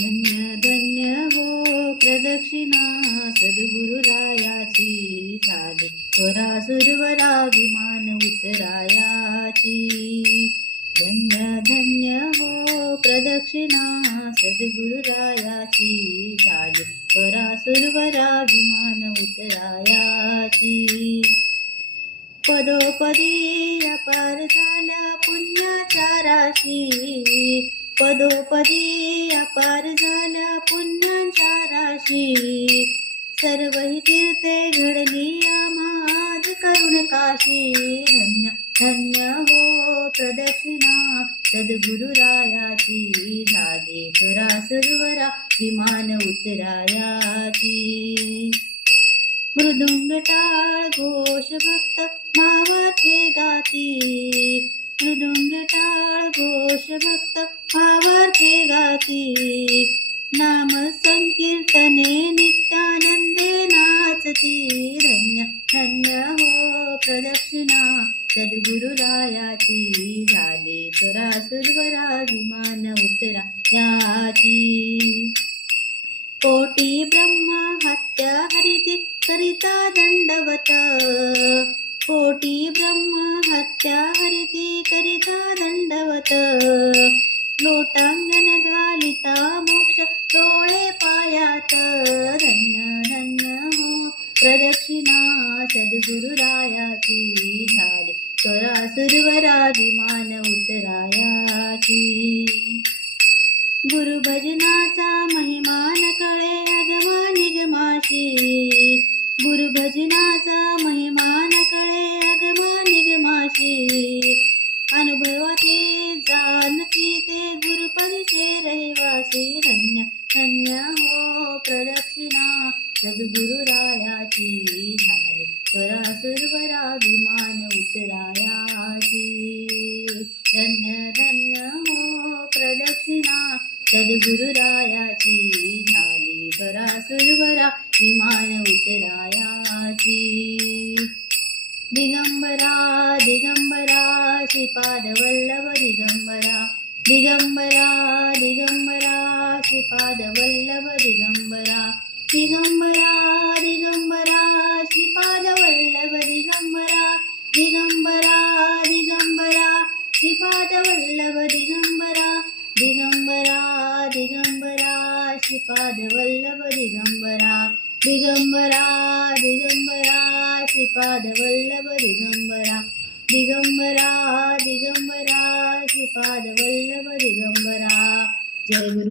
धन्य धन्य हो प्रदक्षिणा सद्गुरुरायाची झाली स्वरा सुरवरा विमान उतरायाची धन्य धन्य हो प्रदक्षिणा सद्गुरुरायाची झाली स्वरा सुरवरा विमान उतरायाची पदोपदी अपार झाल्या पुण्याच्या राशी पदोपदी अपार झाल्या पुण्याच्या राशी सर्वही तीर्थे घडली आम्हाद करुण काशी धन्य धन्य हो प्रदक्षिणा सद्गुरुरायाची झाली स्वरा सुरवरा विमान उतरायाची मृदुंग टाळ घोष भक्त भावाचे गाती मृदुंग टाळ घोष भक्त भावाचे गाती नाम संकीर्तने नित्यानंदे नाचती धन्य धन्य हो प्रदक्षिणा सद्गुरुरायाची झाली स्वरा सुरवरा विमान उतरायाची कोटी ब्रह्मा हत्या हरिती करिता दंडवत कोटी ब्रह्मा हत्या हरिती करिता दंडवत लोटांगण घालिता मोक्ष डोळे पायात धन्य धन्य हो प्रदक्षिणा सद्गुरुरायाची झाली स्वरा सुरवरा विमान उतरायाची गुरुभजनाचा महिमा न कळे अगमा निगमाशी गुरुभजनाचा महिमा न कळे अगमा निगमाशी अनुभवाते जानती ते गुरुपदीचे रहिवासी धन्य धन्य हो प्रदक्षिणा सद्गुरुरायाची झाली स्वरा सुरवरा विमान उतरायाची धन्य धन्य हो प्रदक्षिणा सद्गुरुरायाची झाली स्वरा सुरवरा विमान उतरायाची दिगंबरा दिगंबरा श्रीपाद वल्लभ दिगंबरा दिगंबरा दिगंबरा श्रीपाद वल्लभ दिगंबरा दिगंबरा दिगंबरा श्रीपाद वल्लभ दिगंबरा दिगंबरा दिगंबरा श्रीपाद वल्लभ दिगंबरा दिगंबरा दिगंबरा श्रीपाद वल्लभ दिगंबरा दिगंबरा दिगंबरा श्रीपाद वल्लभ दिगंबरा दिगंबरा दिगंबरा श्रीपाद वल्लभ दिगंबरा जय गुरु।